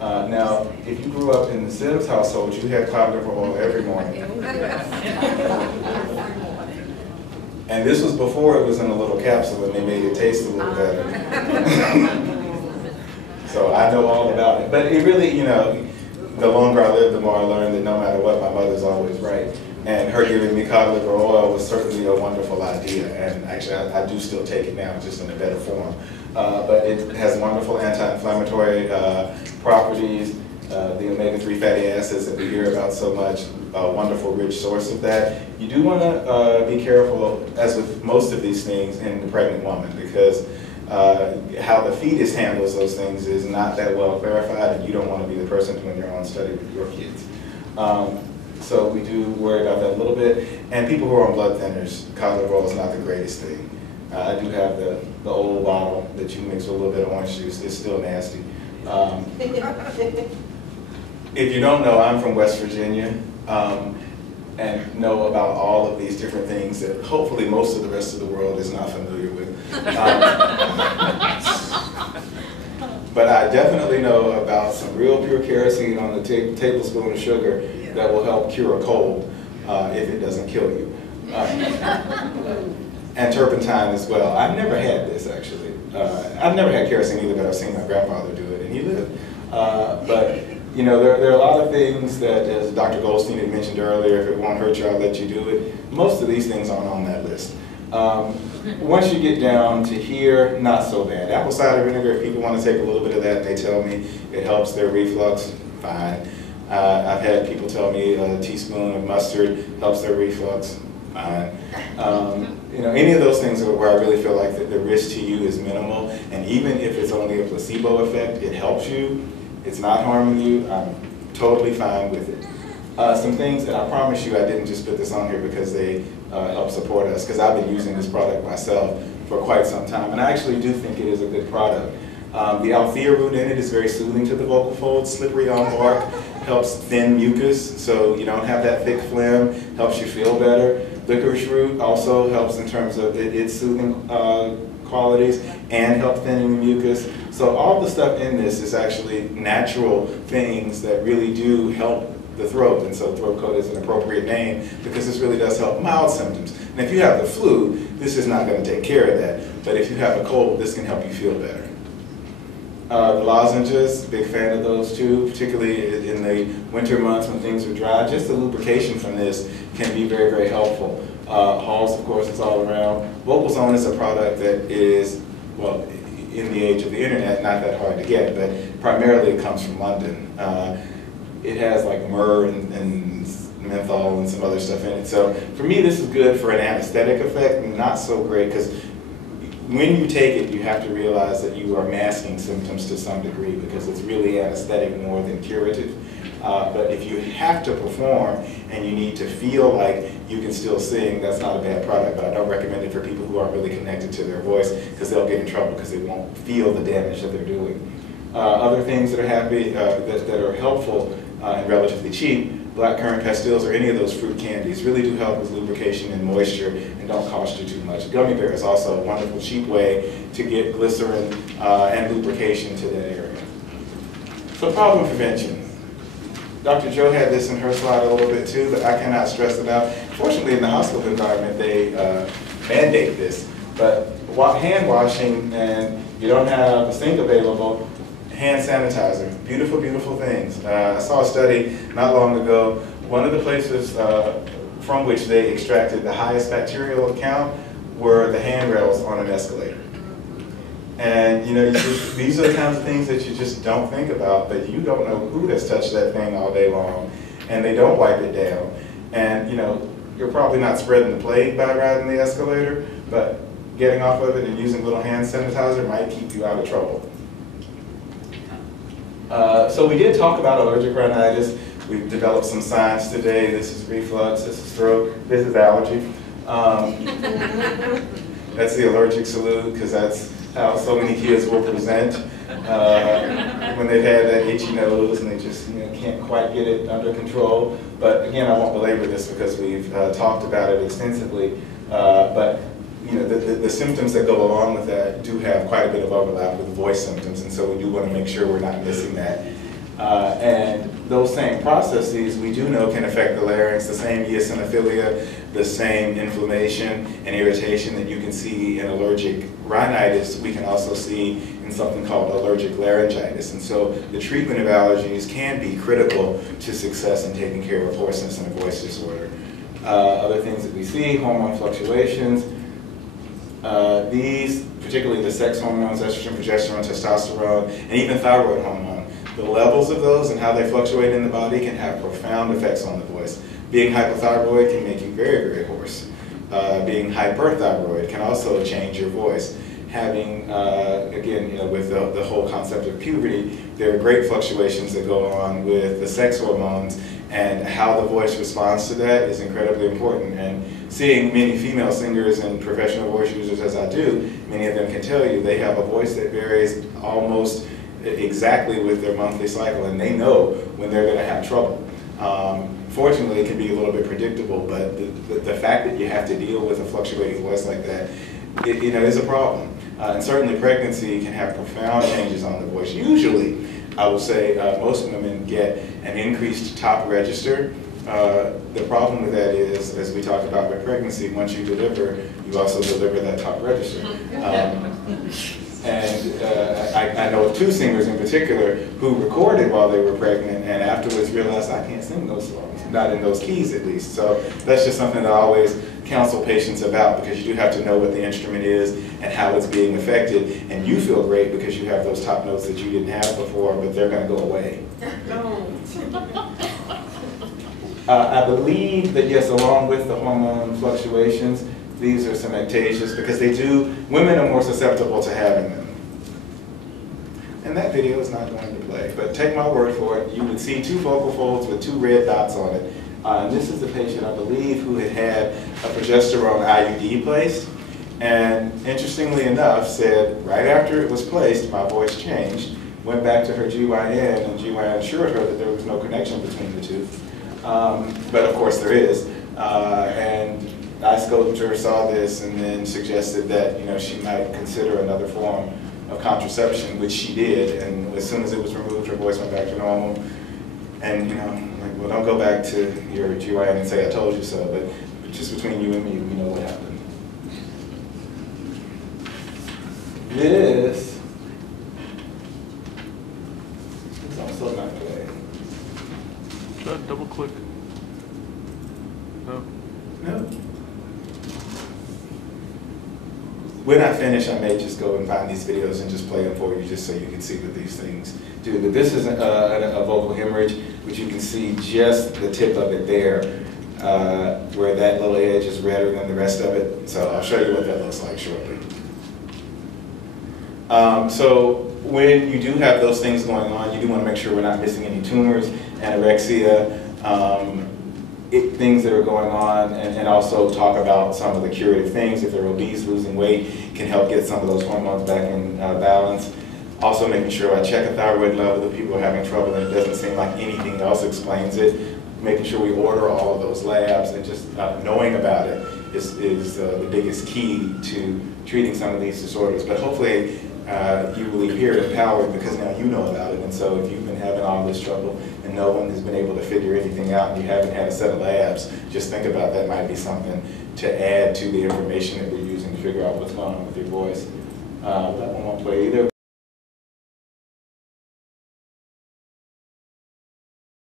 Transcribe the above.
Now, if you grew up in the Sims household, you had cod liver oil every morning. And this was before it was in a little capsule and they made it taste a little better. So I know all about it. But it really, you know, the longer I live, the more I learn that no matter what, my mother's always right. And her giving me cod liver oil was certainly a wonderful idea. And actually, I do still take it now, just in a better form. But it has wonderful anti-inflammatory properties. The omega-3 fatty acids that we hear about so much, a wonderful rich source of that. You do want to be careful, as with most of these things, in the pregnant woman, because how the fetus handles those things is not that well clarified, and you don't want to be the person doing your own study with your kids. So we do worry about that a little bit. And people who are on blood thinners, cod liver oil is not the greatest thing. I do have the old bottle that you mix with a little bit of orange juice. It's still nasty. If you don't know, I'm from West Virginia, and know about all of these different things that hopefully most of the rest of the world is not familiar with. But I definitely know about some real pure kerosene on a tablespoon of sugar that will help cure a cold if it doesn't kill you. And turpentine as well. I've never had this, actually. I've never had kerosene either, but I've seen my grandfather do it, and he lived. But you know, there are a lot of things that, as Dr. Goldstein had mentioned earlier, if it won't hurt you, I'll let you do it. Most of these things aren't on that list. Once you get down to here, not so bad. Apple cider vinegar, if people want to take a little bit of that, they tell me it helps their reflux, fine. I've had people tell me a teaspoon of mustard helps their reflux, fine. You know, any of those things are where I really feel like the risk to you is minimal, and even if it's only a placebo effect, it helps you. It's not harming you. I'm totally fine with it. Some things that I promise you, I didn't just put this on here because they help support us, because I've been using this product myself for quite some time, and I actually do think it is a good product. The althea root in it is very soothing to the vocal folds. Slippery elm bark helps thin mucus, so you don't have that thick phlegm, helps you feel better. Licorice root also helps in terms of its soothing qualities and help thinning the mucus. So all the stuff in this is actually natural things that really do help the throat, and so throat coat is an appropriate name because this really does help mild symptoms. And if you have the flu, this is not going to take care of that, but if you have a cold, this can help you feel better. The lozenges, big fan of those too, particularly in the winter months when things are dry. Just the lubrication from this can be very, very helpful. Halls, of course, it's all around. Vocal Zone is a product that is, well, in the age of the internet, not that hard to get, but primarily it comes from London. It has like myrrh and menthol and some other stuff in it. So for me, this is good for an anesthetic effect, and not so great because when you take it, you have to realize that you are masking symptoms to some degree because it's really anesthetic more than curative. But if you have to perform and you need to feel like you can still sing, that's not a bad product, but I don't recommend it for people who aren't really connected to their voice because they'll get in trouble because they won't feel the damage that they're doing. Other things that are that are helpful and relatively cheap, blackcurrant pastilles or any of those fruit candies really do help with lubrication and moisture and don't cost you too much. Gummy bear is also a wonderful cheap way to get glycerin and lubrication to that area. So problem prevention. Dr. Joe had this in her slide a little bit too, but I cannot stress it out. Fortunately, in the hospital environment, they mandate this. But hand washing, and you don't have a sink available, hand sanitizer, beautiful, beautiful things. I saw a study not long ago. One of the places from which they extracted the highest bacterial count were the handrails on an escalator. And you know, these are the kinds of things that you just don't think about, but you don't know who has touched that thing all day long, and they don't wipe it down. And you know, you're probably not spreading the plague by riding the escalator, but getting off of it and using a little hand sanitizer might keep you out of trouble. So we did talk about allergic rhinitis. We've developed some science today. This is reflux, this is throat, this is allergy. That's the allergic salute, because that's how so many kids will present when they've had that itchy nose and they just can't quite get it under control. But again, I won't belabor this because we've talked about it extensively. But the symptoms that go along with that do have quite a bit of overlap with voice symptoms, and so we do want to make sure we're not missing that. And those same processes we do know can affect the larynx, the same eosinophilia, the same inflammation and irritation that you can see in allergic rhinitis, we can also see in something called allergic laryngitis. And so the treatment of allergies can be critical to success in taking care of hoarseness and a voice disorder. Other things that we see, hormone fluctuations. These, particularly the sex hormones, estrogen, progesterone, testosterone, and even thyroid hormone, the levels of those and how they fluctuate in the body can have profound effects on the voice. Being hypothyroid can make you very, very hoarse. Being hyperthyroid can also change your voice. Having, again, with the whole concept of puberty, there are great fluctuations that go on with the sex hormones, and how the voice responds to that is incredibly important. And seeing many female singers and professional voice users as I do, many of them can tell you they have a voice that varies almost exactly with their monthly cycle, and they know when they're going to have trouble. Fortunately, it can be a little bit predictable, but the fact that you have to deal with a fluctuating voice like that, is a problem. And certainly pregnancy can have profound changes on the voice. Usually, I will say most women get an increased top register. The problem with that is, as we talked about with pregnancy, once you deliver, you also deliver that top register. And I know of two singers in particular who recorded while they were pregnant and afterwards realized, I can't sing those songs, not in those keys at least. So that's just something that I always counsel patients about, because you do have to know what the instrument is and how it's being affected. And you feel great because you have those top notes that you didn't have before, but they're going to go away. I believe that, yes, along with the hormone fluctuations, these are some ectasias, because women are more susceptible to having them. And that video is not going to play, but take my word for it, you would see two vocal folds with two red dots on it. And this is the patient, I believe, who had a progesterone IUD placed, and interestingly enough said, right after it was placed, my voice changed, went back to her GYN, and GYN assured her that there was no connection between the two. But of course there is. And I scoped her, saw this, and then suggested that she might consider another form of contraception, which she did. And as soon as it was removed, her voice went back to normal. And I'm like, well, don't go back to your GYN and say I told you so. But just between you and me, we know what happened. This is also not playing. Try to double click. No. No. When I finish, I may just go and find these videos and just play them for you, just so you can see what these things do. But this is a vocal hemorrhage, which you can see just the tip of it there, where that little edge is redder than the rest of it. So I'll show you what that looks like shortly. So when you do have those things going on, you do want to make sure we're not missing any tumors, anorexia, things that are going on, and also talk about some of the curative things. If they're obese, losing weight can help get some of those hormones back in balance. Also making sure I check a thyroid level if people are having trouble and it doesn't seem like anything else explains it. Making sure we order all of those labs, and just knowing about it is the biggest key to treating some of these disorders. But hopefully you will leave here empowered, because now you know about it. And so if you've been having all this trouble and no one has been able to figure anything out, and you haven't had a set of labs, just think about that might be something to add to the information that we're using to figure out what's going on with your voice. That one won't play either.